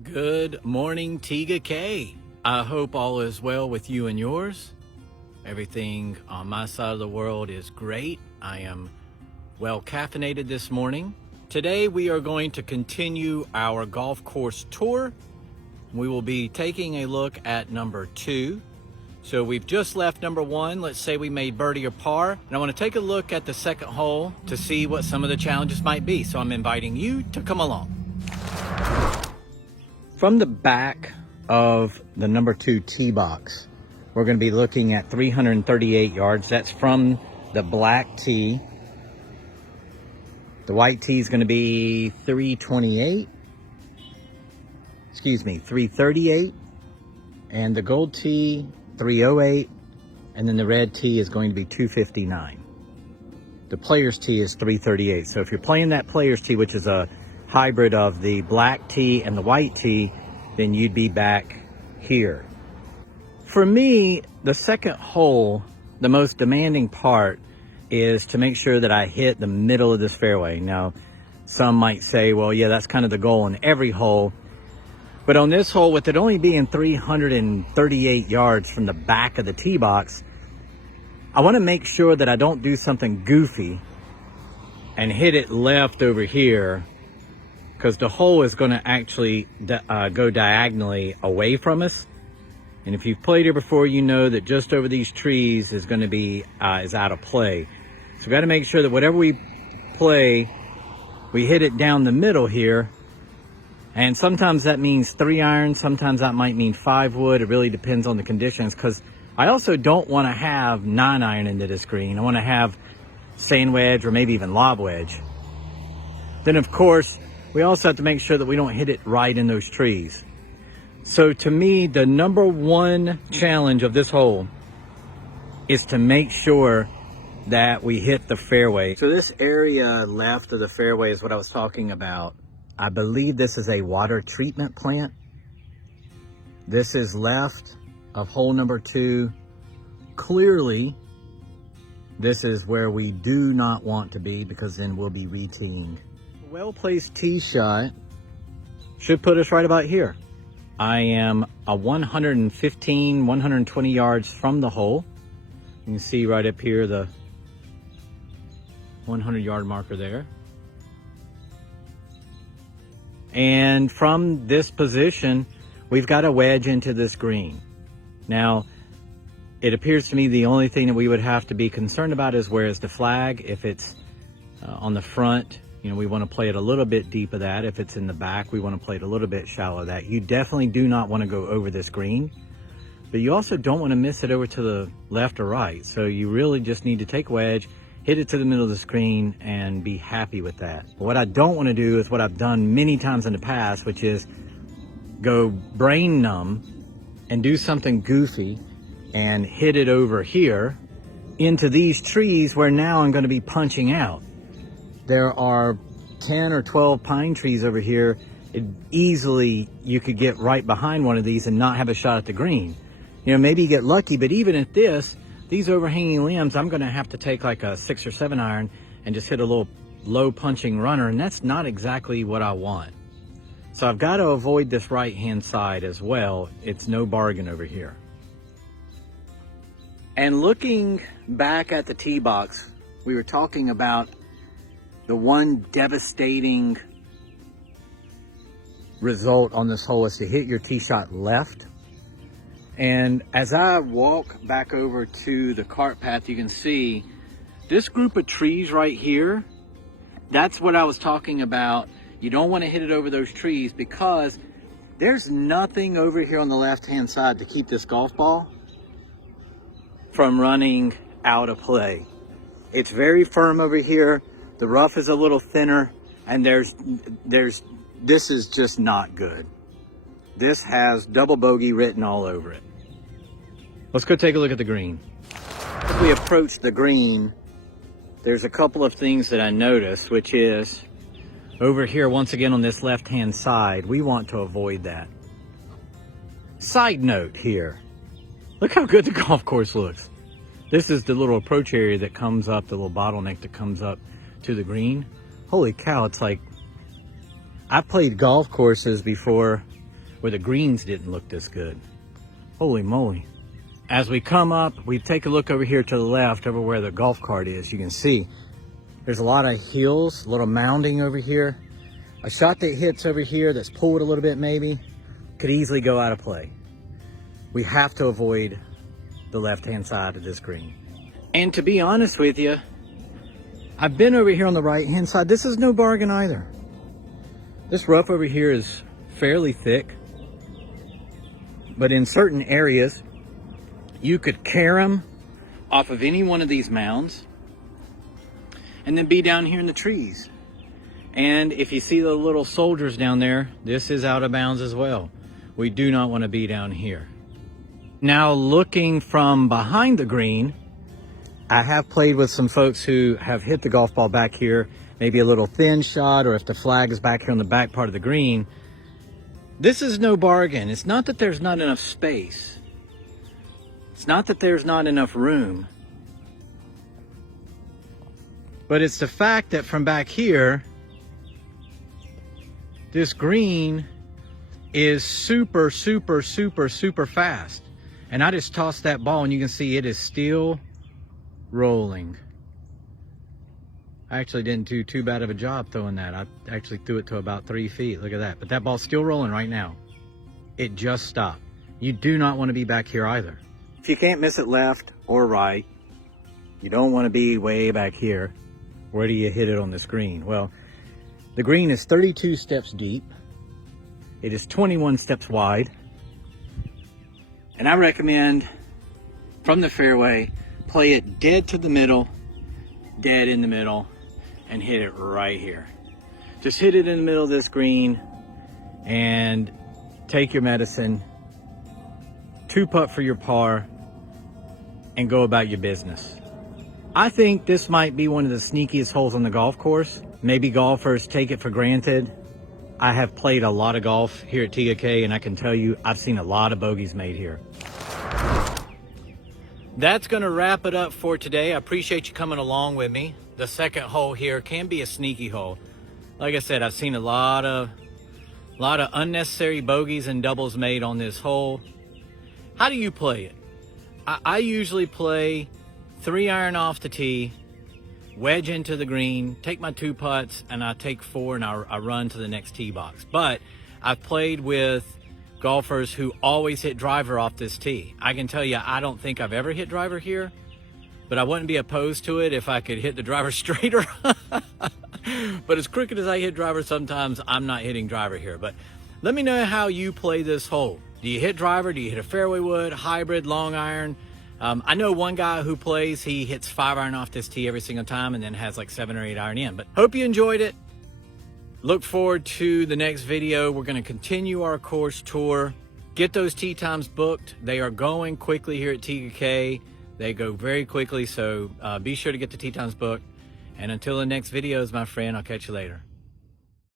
Good morning, Tega Cay. I hope all is well with you and yours. Everything on my side of the world is great. I am well caffeinated this morning. Today we are going to continue our golf course tour. We will be taking a look at number 2. So we've just left number 1. Let's say we made birdie or par. And I want to take a look at the second hole to see what some of the challenges might be. So I'm inviting you to come along. From the back of the number 2 tee box, we're going to be looking at 338 yards. That's from the black tee. The white tee is going to be 338. Excuse me, 338. And the gold tee, 308. And then the red tee is going to be 259. The player's tee is 338. So if you're playing that player's tee, which is a hybrid of the black tee and the white tee, then you'd be back here. For me, the second hole, the most demanding part is to make sure that I hit the middle of this fairway. Now, some might say, well, yeah, that's kind of the goal in every hole. But on this hole, with it only being 338 yards from the back of the tee box, I want to make sure that I don't do something goofy and hit it left over here, because the hole is going to actually go diagonally away from us. And if you've played here before, you know that just over these trees is going to be is out of play. So we've got to make sure that whatever we play, we hit it down the middle here. And sometimes that means 3-iron, sometimes that might mean 5-wood. It really depends on the conditions, because I also don't want to have 9-iron into this green. I want to have sand wedge or maybe even lob wedge. Then of course, we also have to make sure that we don't hit it right in those trees. So to me, the number 1 challenge of this hole is to make sure that we hit the fairway. So this area left of the fairway is what I was talking about. I believe this is a water treatment plant. This is left of hole number 2. Clearly, this is where we do not want to be, because then we'll be re-teeing. Well-placed tee shot should put us right about here. I am a 115, 120 yards from the hole. You can see right up here the 100-yard marker there. And from this position, we've got a wedge into this green. Now, it appears to me the only thing that we would have to be concerned about is where is the flag. If it's on the front, you know, we want to play it a little bit deep of that. If it's in the back, we want to play it a little bit shallow of that. You definitely do not want to go over this green, but you also don't want to miss it over to the left or right. So you really just need to take a wedge, hit it to the middle of the screen, and be happy with that. But what I don't want to do is what I've done many times in the past, which is go brain numb and do something goofy and hit it over here into these trees where now I'm going to be punching out. There are 10 or 12 pine trees over here. Easily you could get right behind one of these and not have a shot at the green. You know, maybe you get lucky, but even at this, these overhanging limbs, I'm going to have to take like a 6 or 7 iron and just hit a little low punching runner, and that's not exactly what I want. So I've got to avoid this right hand side as well. It's no bargain over here. And looking back at the tee box, we were talking about the one devastating result on this hole is to hit your tee shot left. And as I walk back over to the cart path, you can see this group of trees right here. That's what I was talking about. You don't want to hit it over those trees, because there's nothing over here on the left-hand side to keep this golf ball from running out of play. It's very firm over here. The rough is a little thinner, and this is just not good. This has double bogey written all over it. Let's go take a look at the green. As we approach the green, there's a couple of things that I noticed, which is over here, once again on this left-hand side, we want to avoid that. Side note here, look how good the golf course looks. This is the little approach area that comes up, the little bottleneck that comes up to the green. Holy cow, it's like, I've played golf courses before where the greens didn't look this good. Holy moly. As we come up, we take a look over here to the left, over where the golf cart is. You can see there's a lot of hills, a little mounding over here. A shot that hits over here that's pulled a little bit maybe could easily go out of play. We have to avoid the left-hand side of this green. And to be honest with you, I've been over here on the right-hand side. This is no bargain either. This rough over here is fairly thick, but in certain areas, you could carom off of any one of these mounds and then be down here in the trees. And if you see the little soldiers down there, this is out of bounds as well. We do not want to be down here. Now, looking from behind the green, I have played with some folks who have hit the golf ball back here, maybe a little thin shot, or if the flag is back here on the back part of the green. This is no bargain. It's not that there's not enough space. It's not that there's not enough room. But it's the fact that from back here, this green is super, super, super, super fast. And I just tossed that ball and you can see it is still rolling. I actually didn't do too bad of a job throwing that. I actually threw it to about 3 feet. Look at that. But that ball's still rolling right now. It just stopped. You do not want to be back here either. If you can't miss it left or right, you don't want to be way back here. Where do you hit it on the green? Well, the green is 32 steps deep. It is 21 steps wide. And I recommend from the fairway, play it dead to the middle, dead in the middle, and hit it right here. Just hit it in the middle of this green and take your medicine, 2-putt for your par, and go about your business. I think this might be one of the sneakiest holes on the golf course. Maybe golfers take it for granted. I have played a lot of golf here at Tega Cay, and I can tell you I've seen a lot of bogeys made here. That's going to wrap it up for today. I appreciate you coming along with me. The second hole here can be a sneaky hole. Like I said, I've seen a lot of unnecessary bogeys and doubles made on this hole. How do you play it? I usually play 3-iron off the tee, wedge into the green, take my 2 putts, and I take 4 and I run to the next tee box. But I've played with golfers who always hit driver off this tee. I can tell you, I don't think I've ever hit driver here, but I wouldn't be opposed to it if I could hit the driver straighter. But as crooked as I hit driver sometimes, I'm not hitting driver here. But let me know how you play this hole. Do you hit driver? Do you hit a fairway wood, hybrid, long iron? I know one guy who plays, he hits 5-iron off this tee every single time and then has like 7 or 8 iron in. But hope you enjoyed it. Look forward to the next video. We're going to continue our course tour. Get those tee times booked. They are going quickly here at Tega Cay. They go very quickly, so be sure to get the tee times booked. And until the next videos, my friend, I'll catch you later.